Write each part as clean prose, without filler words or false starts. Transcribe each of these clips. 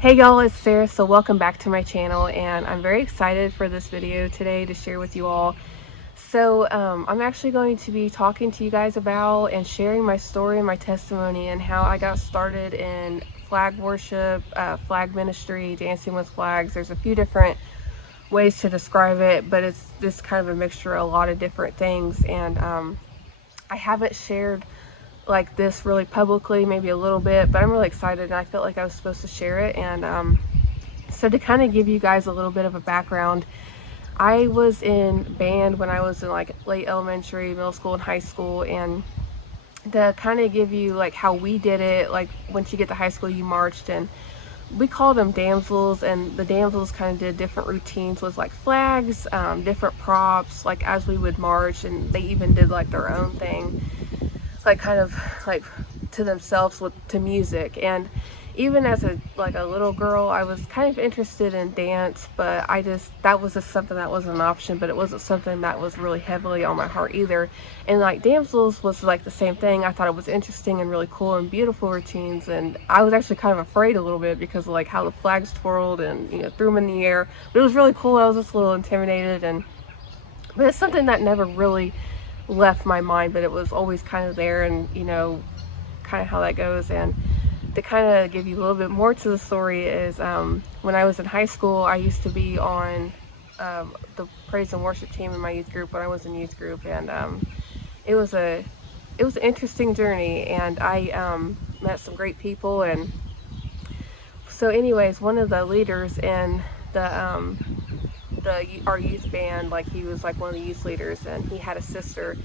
Hey y'all, it's Sarah. So welcome back to my channel, and I'm very excited for this video today to share with you all. I'm actually going to be talking to you guys about and sharing my story and my testimony and how I got started in flag worship, flag ministry, dancing with flags. There's a few different ways to describe it, but it's just kind of a mixture of a lot of different things. And I haven't shared like this really publicly, maybe a little bit, but I'm really excited and I felt like I was supposed to share it. And so to kind of give you guys a little bit of a background, I was in band when I was in like late elementary, middle school, and high school. And to kind of give you like how we did it, like once you get to high school, you marched, and we called them damsels, and the damsels kind of did different routines with like flags, different props, like as we would march, and they even did like their own thing, like kind of like to themselves with to music. And even as a little girl, I was kind of interested in dance, but that was just something that wasn't an option, but it wasn't something that was really heavily on my heart either. And like damsels was like the same thing. I thought it was interesting and really cool and beautiful routines, and I was actually kind of afraid a little bit because of like how the flags twirled and threw them in the air, but it was really cool. I was just a little intimidated, and but it's something that never really left my mind, but it was always kind of there, and kind of how that goes. And to kind of give you a little bit more to the story is when I was in high school, I used to be on the praise and worship team in my youth group when I was in youth group. And it was a it was an interesting journey, and I met some great people. And so anyways, one of the leaders in the our youth band, like he was like one of the youth leaders, and he had a sister,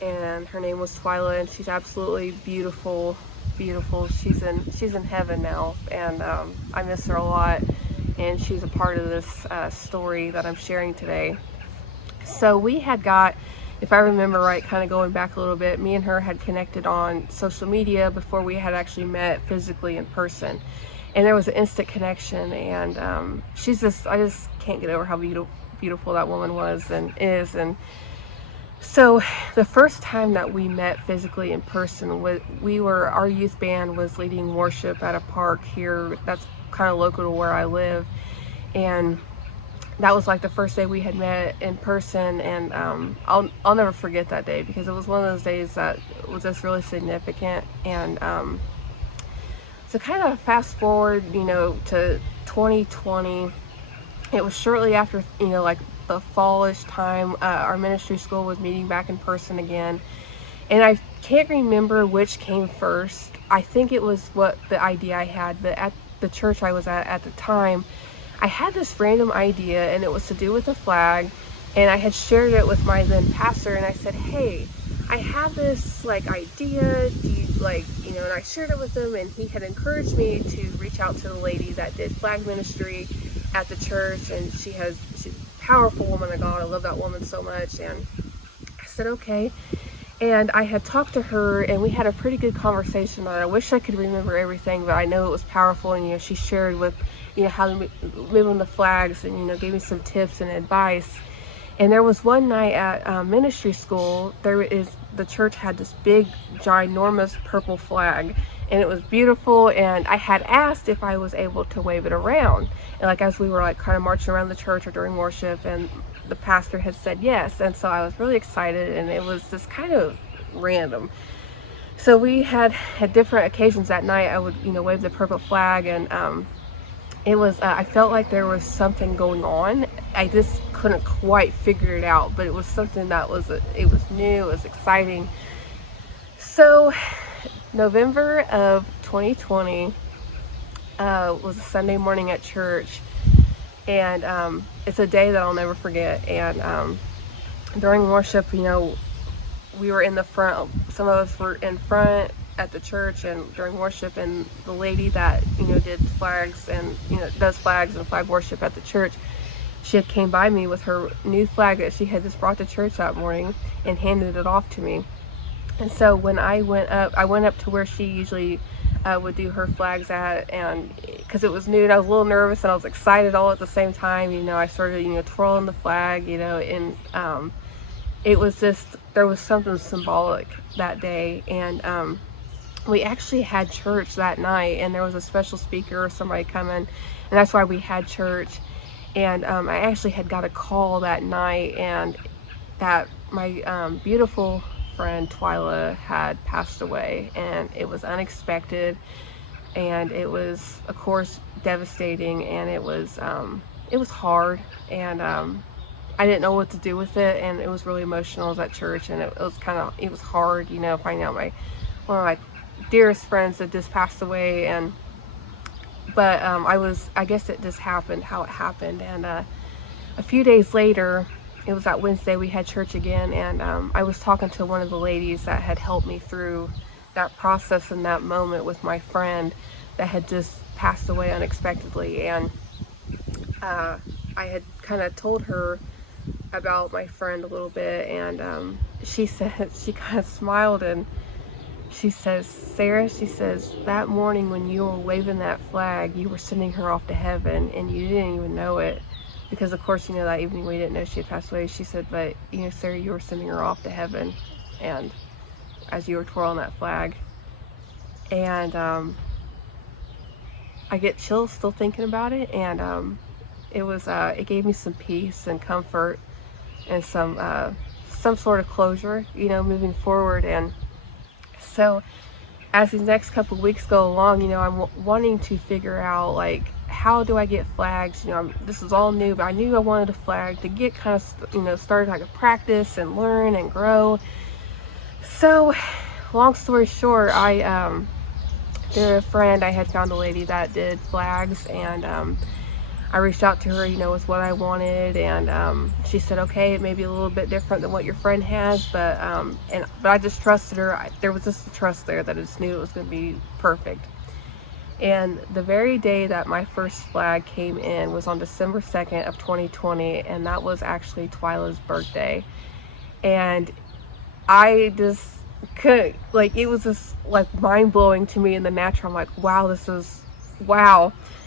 and her name was Twyla, and she's absolutely beautiful. She's in heaven now, and I miss her a lot, and she's a part of this story that I'm sharing today. So we had got, if I remember right, kind of going back a little bit, me and her had connected on social media before we had actually met physically in person, and there was an instant connection. And I just can't get over how beautiful that woman was and is. And so the first time that we met physically in person, our youth band was leading worship at a park here that's kind of local to where I live. And that was like the first day we had met in person. And I'll never forget that day, because it was one of those days that was just really significant. And so kind of fast forward, to 2020. It was shortly after, like the fallish time, our ministry school was meeting back in person again. And I can't remember which came first. I think it was what the idea I had, but at the church I was at the time, I had this random idea, and it was to do with a flag. And I had shared it with my then pastor, and I said, hey, I have this like idea, do you and I shared it with him, and he had encouraged me to reach out to the lady that did flag ministry at the church, and she's a powerful woman of God. I love that woman so much. And I said, okay. And I had talked to her, and we had a pretty good conversation. I wish I could remember everything, but I know it was powerful. And she shared with how to move on the flags, and gave me some tips and advice. And there was one night at ministry school, the church had this big, ginormous purple flag, and it was beautiful. And I had asked if I was able to wave it around, and like as we were like kind of marching around the church or during worship, and the pastor had said yes. And so I was really excited, and it was just kind of random. So we had different occasions that night. I would wave the purple flag, and it was I felt like there was something going on. I just couldn't quite figure it out, but it was something that was it was new, it was exciting. So November of 2020 was a Sunday morning at church, and it's a day that I'll never forget. And during worship, we were in the front. Some of us were in front at the church and during worship, and the lady that did flags and does flags and flag worship at the church, she had came by me with her new flag that she had just brought to church that morning and handed it off to me. And so when I went up to where she usually would do her flags at, and because it was new, and I was a little nervous and I was excited all at the same time. I started twirling the flag, and it was just, there was something symbolic that day. And we actually had church that night, and there was a special speaker or somebody coming, and that's why we had church. And I actually had got a call that night, and that my beautiful friend Twyla had passed away, and it was unexpected, and it was, of course, devastating, and it was hard, and I didn't know what to do with it, and it was really emotional. I was at church, and it was hard, finding out one of my dearest friends that just passed away. And but I guess it just happened how it happened. And a few days later, it was that Wednesday, we had church again, and I was talking to one of the ladies that had helped me through that process in that moment with my friend that had just passed away unexpectedly. And I had kind of told her about my friend a little bit, and she said, she kind of smiled, and she says, Sarah, she says, that morning when you were waving that flag, you were sending her off to heaven, and you didn't even know it. Because, of course, that evening we didn't know she had passed away. She said, but, Sarah, you were sending her off to heaven, and as you were twirling that flag. And I get chills still thinking about it, and it gave me some peace and comfort and some sort of closure, moving forward. And so as these next couple of weeks go along, I'm wanting to figure out, like, how do I get flags? This is all new, but I knew I wanted a flag to get kind of, started. I could practice and learn and grow. So, long story short, through a friend, I had found a lady that did flags, and I reached out to her, with what I wanted, and she said, okay, it may be a little bit different than what your friend has, but I just trusted her. There was just a trust there that I just knew it was going to be perfect. And the very day that my first flag came in was on December 2nd of 2020, and that was actually Twyla's birthday. And I just couldn't, like, it was just like mind-blowing to me in the natural. I'm like, wow.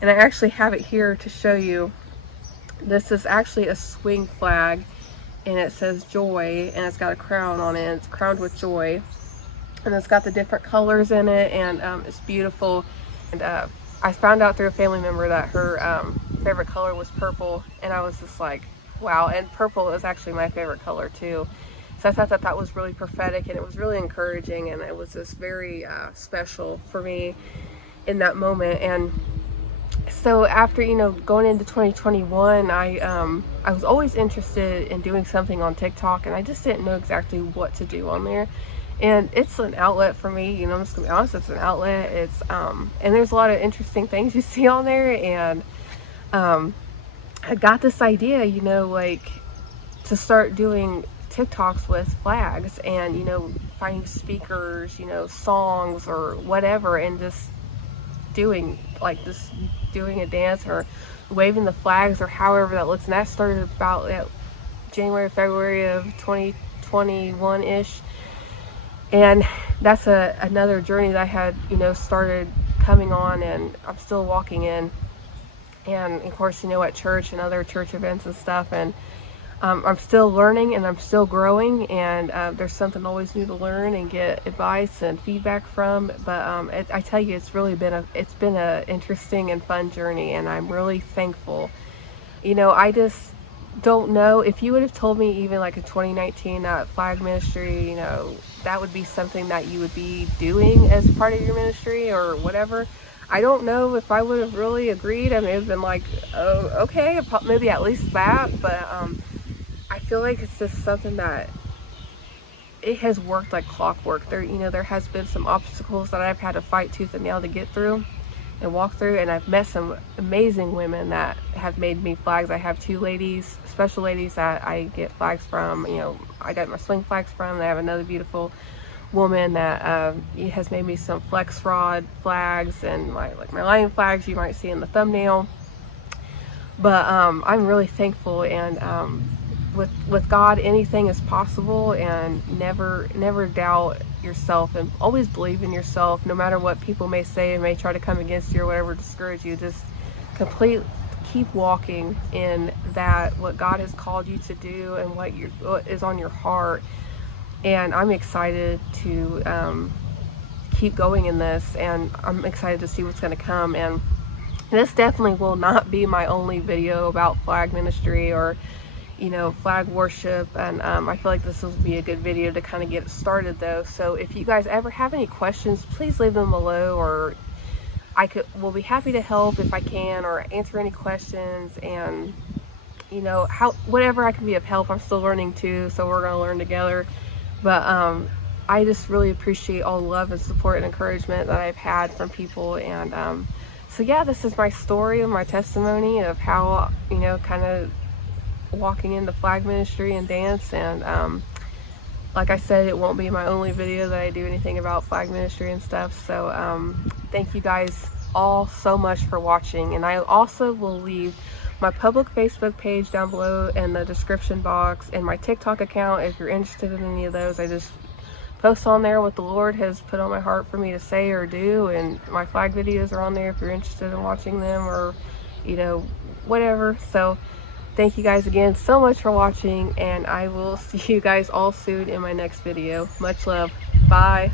And I actually have it here to show you. This is actually a swing flag, and it says joy, and it's got a crown on it. It's crowned with joy, and it's got the different colors in it, and it's beautiful. And I found out through a family member that her favorite color was purple, and I was just like, wow. And purple is actually my favorite color too. So I thought that was really prophetic, and it was really encouraging, and it was just very special for me in that moment. And so after, going into 2021, I was always interested in doing something on TikTok, and I just didn't know exactly what to do on there. And it's an outlet for me, I'm just gonna be honest, it's an outlet. It's and there's a lot of interesting things you see on there. And I got this idea, like, to start doing TikToks with flags, and finding speakers, songs or whatever, and just doing a dance or waving the flags or however that looks. And that started about January, February of 2021-ish. And that's another journey that I had, started coming on, and I'm still walking in. And of course, at church and other church events and stuff. And I'm still learning, and I'm still growing, and there's something always new to learn and get advice and feedback from. But I tell you, it's been a interesting and fun journey, and I'm really thankful. I just don't know if you would have told me even like in 2019 that flag ministry, that would be something that you would be doing as part of your ministry or whatever. I don't know if I would have really agreed. I may have been like, oh, okay, maybe at least that. But I feel like it's just something that it has worked like clockwork. There has been some obstacles that I've had to fight tooth and nail to get through and walk through, and I've met some amazing women that have made me flags. I have two ladies, special ladies, that I get flags from. I got my swing flags from. I have another beautiful woman that has made me some flex rod flags, and my lion flags you might see in the thumbnail. But I'm really thankful, and with God, anything is possible. And never doubt yourself, and always believe in yourself, no matter what people may say and may try to come against you or whatever, discourage you. Just keep walking in that, what God has called you to do, and what is on your heart. And I'm excited to keep going in this, and I'm excited to see what's going to come. And this definitely will not be my only video about flag ministry or, you know, flag worship. And I feel like this will be a good video to kind of get it started though. So if you guys ever have any questions, please leave them below, or will be happy to help if I can, or answer any questions. And you know, whatever I can be of help. I'm still learning too, so we're gonna learn together. But I just really appreciate all the love and support and encouragement that I've had from people. And so yeah, this is my story and my testimony of how, you know, kind of walking into flag ministry and dance. And like I said, it won't be my only video that I do anything about flag ministry and stuff. So thank you guys all so much for watching. And I also will leave my public Facebook page down below in the description box, and my TikTok account if you're interested in any of those. I just post on there what the Lord has put on my heart for me to say or do, and my flag videos are on there if you're interested in watching them, or, you know, whatever. So thank you guys again so much for watching, and I will see you guys all soon in my next video. Much love. Bye.